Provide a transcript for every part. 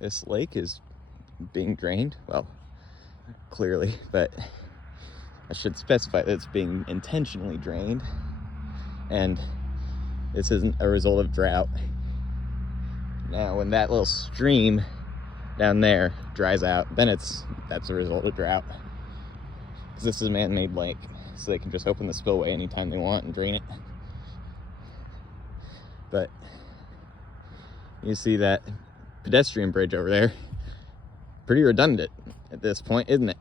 this lake is being drained. Well, clearly, but I should specify that it's being intentionally drained, and this isn't a result of drought. Now, when that little stream down there dries out, then that's a result of drought, because this is a man-made lake, so they can just open the spillway anytime they want and drain it. But you see that pedestrian bridge over there, pretty redundant at this point, isn't it?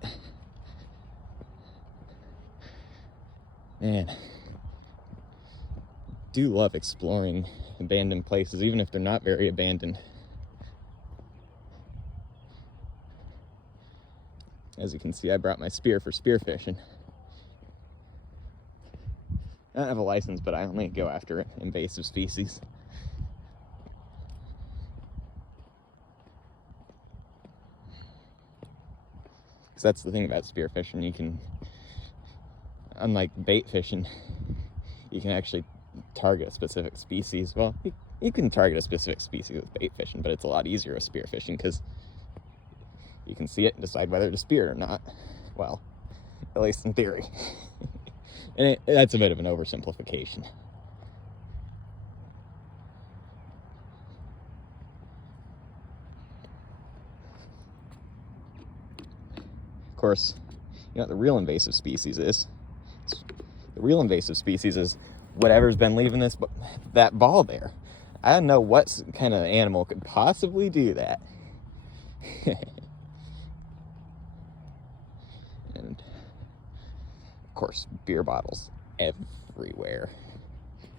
Man, do love exploring abandoned places, even if they're not very abandoned. As you can see, I brought my spear for spearfishing. I don't have a license, but I only go after invasive species. Because that's the thing about spearfishing, you can, unlike bait fishing, you can actually target a specific species. Well, you can target a specific species with bait fishing, but it's a lot easier with spear fishing because you can see it and decide whether to spear it or not. Well, at least in theory. And that's a bit of an oversimplification. Of course, you know what the real invasive species is? The real invasive species is whatever's been leaving that ball there. I don't know what kind of animal could possibly do that. And of course, beer bottles everywhere.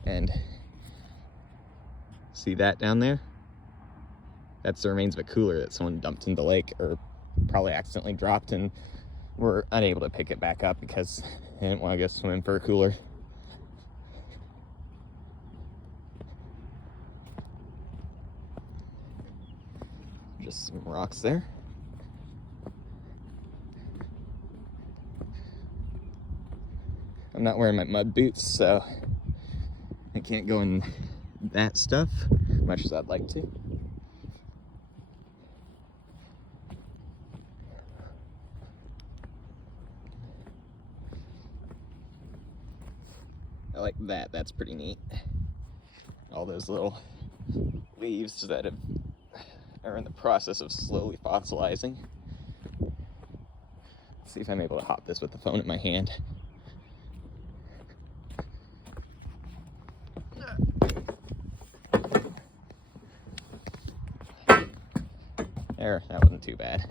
And see that down there? That's the remains of a cooler that someone dumped in the lake, or probably accidentally dropped, and were unable to pick it back up because they didn't want to go swim for a cooler. Just some rocks there. I'm not wearing my mud boots, so I can't go in that stuff much as I'd like to. I like that. That's pretty neat. All those little leaves that are in the process of slowly fossilizing. Let's see if I'm able to hop this with the phone in my hand. There, that wasn't too bad.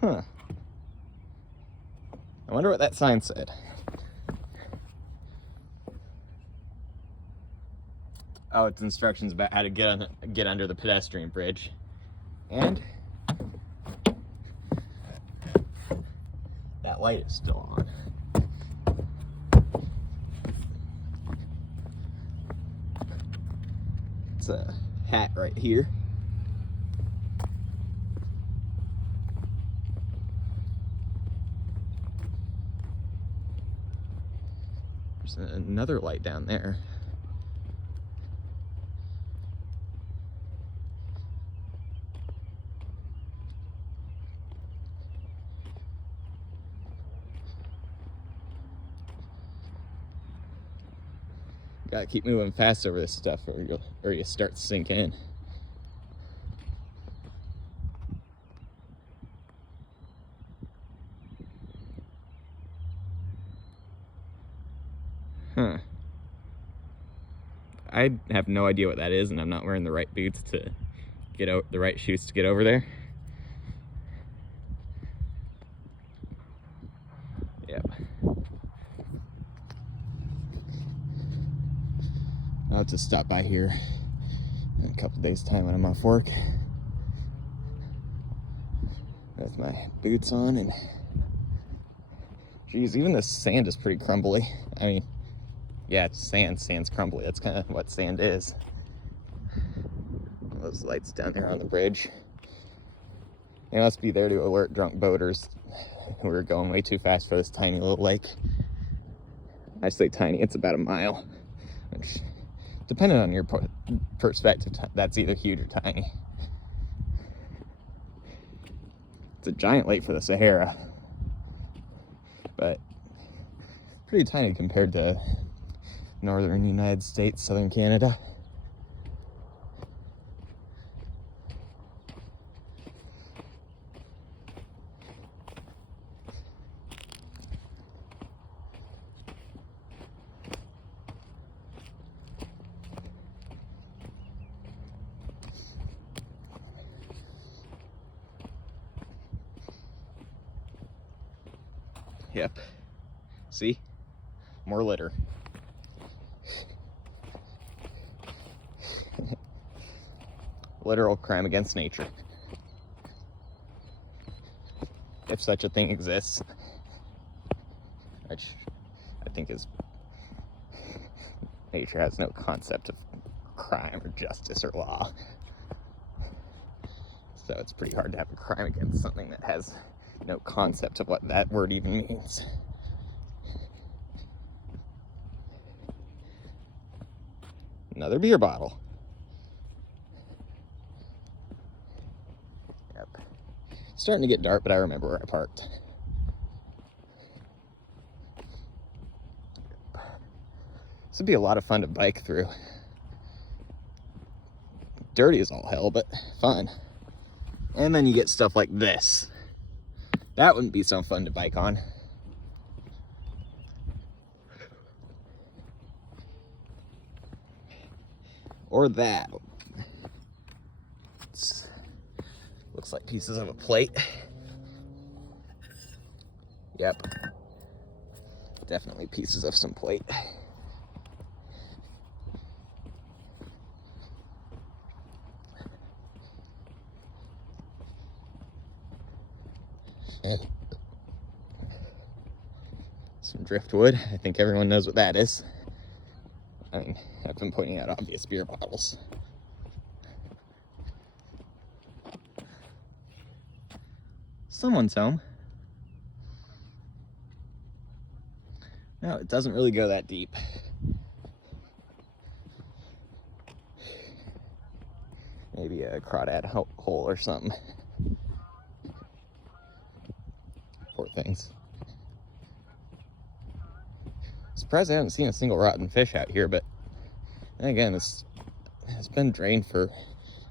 Huh. I wonder what that sign said. Oh, it's instructions about how to get under the pedestrian bridge. And that light is still on. It's a hat right here. There's another light down there. Gotta keep moving fast over this stuff, or you start to sink in. Huh. I have no idea what that is, and I'm not wearing the right boots to get out, the right shoes to get over there. Yep. I'll have to stop by here in a couple days' time when I'm off work with my boots on. And geez, even the sand is pretty crumbly. I mean, yeah, it's sand. Sand's crumbly. That's kind of what sand is. Those lights down there on the bridge. They must be there to alert drunk boaters who are going way too fast for this tiny little lake. I say tiny, it's about a mile, which, depending on your perspective, that's either huge or tiny. It's a giant lake for the Sahara, but pretty tiny compared to northern United States, southern Canada. Yep. See? More litter. Literal crime against nature. If such a thing exists. Which I think is... Nature has no concept of crime or justice or law. So it's pretty hard to have a crime against something that has no concept of what that word even means. Another beer bottle. Yep. Starting to get dark, but I remember where I parked. This would be a lot of fun to bike through. Dirty as all hell, but fun. And then you get stuff like this. That wouldn't be so fun to bike on. Or that. Looks like pieces of a plate. Yep. Definitely pieces of some plate. Some driftwood. I think everyone knows what that is. I mean, I've been pointing out obvious beer bottles. Someone's home. No, it doesn't really go that deep. Maybe a crawdad hole or something. Poor things. Surprised I haven't seen a single rotten fish out here, but then again, it's been drained for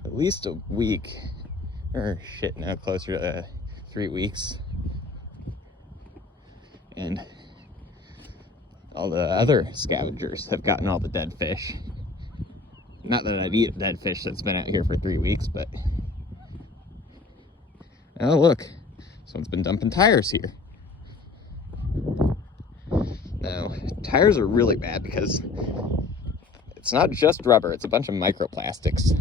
at least a week. Or shit, now closer to 3 weeks. And all the other scavengers have gotten all the dead fish. Not that I'd eat a dead fish that's been out here for 3 weeks, but... Oh, look. Someone's been dumping tires here. Now, tires are really bad because it's not just rubber, it's a bunch of microplastics.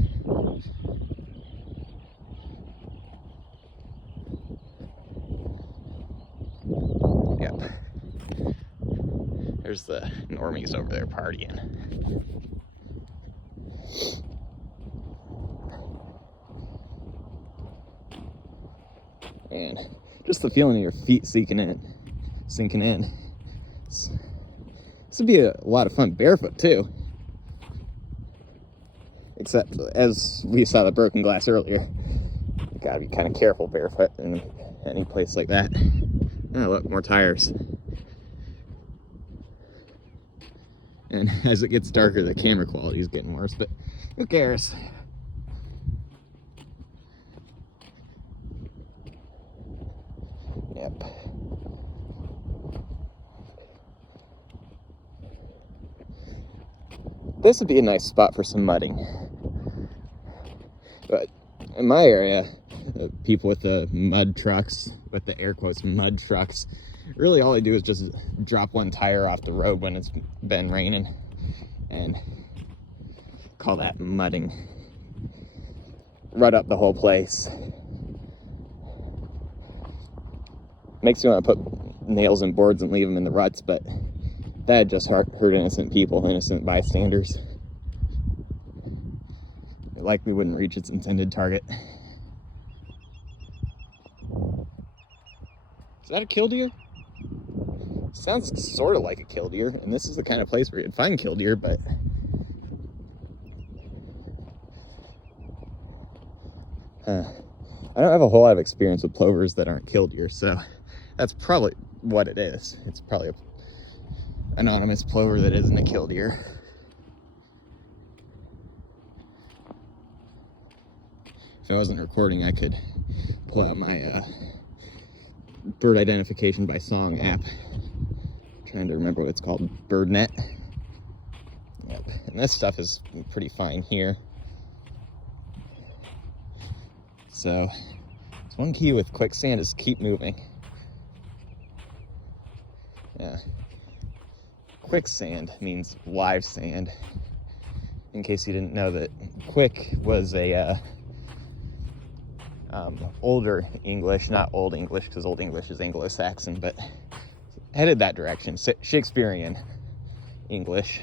Yep. There's the normies over there partying. And just the feeling of your feet sinking in. This would be a lot of fun barefoot too. Except, as we saw the broken glass earlier, you gotta be kind of careful barefoot in any place like that. Oh, look, more tires. And as it gets darker, the camera quality is getting worse, but who cares? Yep. This would be a nice spot for some mudding. But in my area, people with the mud trucks, with the air quotes mud trucks, really all they do is just drop one tire off the road when it's been raining and call that mudding. Rut up the whole place. Makes you want to put nails in boards and leave them in the ruts, but that'd just hurt innocent people, innocent bystanders. It likely wouldn't reach its intended target. Is that a killdeer? Sounds sort of like a killdeer, and this is the kind of place where you'd find killdeer, but I don't have a whole lot of experience with plovers that aren't killdeer, so that's probably what it is. It's probably an anonymous plover that isn't a killdeer. If I wasn't recording, I could pull out my bird identification by song app. I'm trying to remember what it's called. BirdNet. Yep. And this stuff is pretty fine here. So, one key with quicksand is keep moving. Yeah. Quicksand means live sand. In case you didn't know that quick was a older English, not Old English, because Old English is Anglo-Saxon, but headed that direction. Shakespearean English.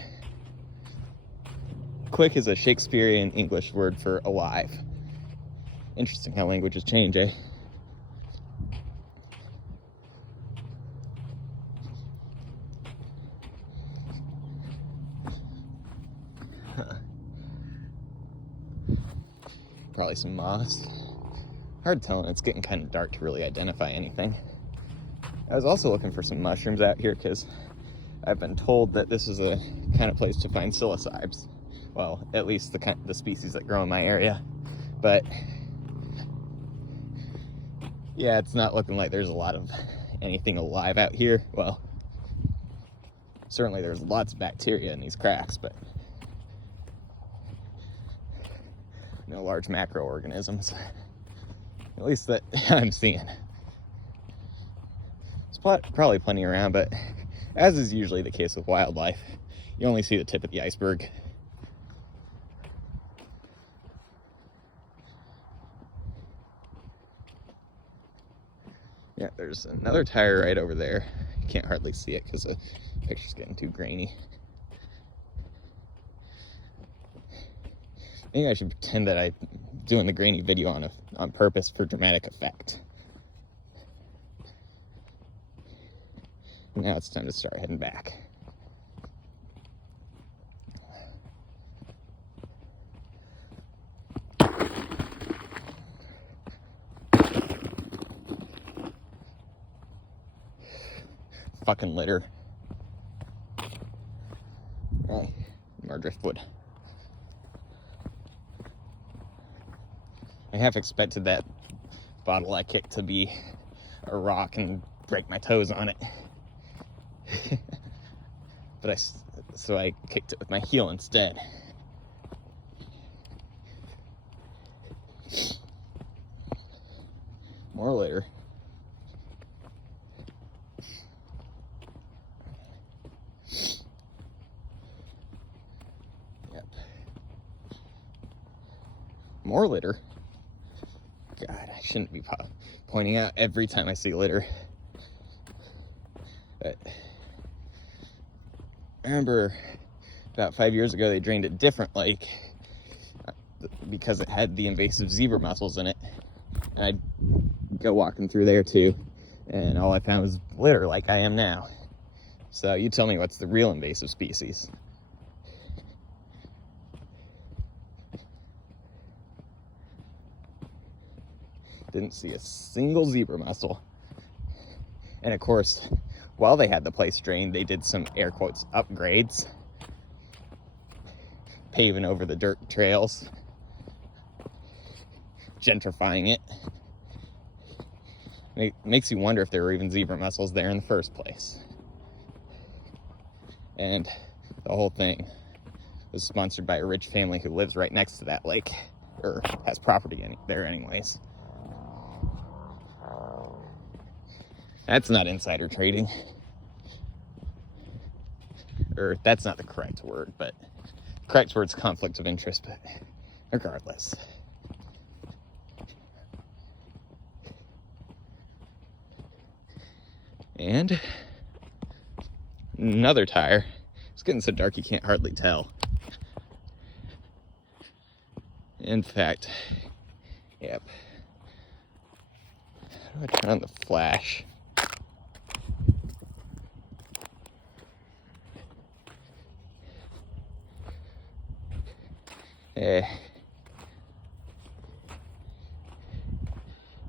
Quick is a Shakespearean English word for alive. Interesting how languages change, eh? Probably some moss. Hard telling, it's getting kind of dark to really identify anything. I was also looking for some mushrooms out here because I've been told that this is a kind of place to find psilocybes. Well, at least the species that grow in my area. But yeah, it's not looking like there's a lot of anything alive out here. Well, certainly there's lots of bacteria in these cracks, but no large macroorganisms. At least that I'm seeing. There's probably plenty around, but as is usually the case with wildlife, you only see the tip of the iceberg. Yeah, there's another tire right over there. You can't hardly see it because the picture's getting too grainy. I think I should pretend that I'm doing the grainy video on purpose for dramatic effect. Now it's time to start heading back. Fucking litter. Right, more driftwood. I half expected that bottle I kicked to be a rock and break my toes on it. But so I kicked it with my heel instead. More litter. Yep. More litter. God, I shouldn't be pointing out every time I see litter. But I remember about 5 years ago they drained a different lake because it had the invasive zebra mussels in it. And I'd go walking through there too, and all I found was litter like I am now. So you tell me, what's the real invasive species? Didn't see a single zebra mussel. And of course, while they had the place drained, they did some air quotes upgrades, paving over the dirt trails, gentrifying it. It makes you wonder if there were even zebra mussels there in the first place. And the whole thing was sponsored by a rich family who lives right next to that lake, or has property there anyways. That's not insider trading. Or that's not the correct word, but the correct word's conflict of interest, but regardless. And another tire. It's getting so dark you can't hardly tell. In fact, yep. How do I turn on the flash?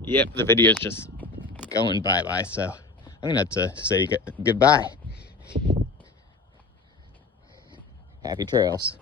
Yep, the video's just going bye-bye, so I'm gonna have to say goodbye. Happy trails.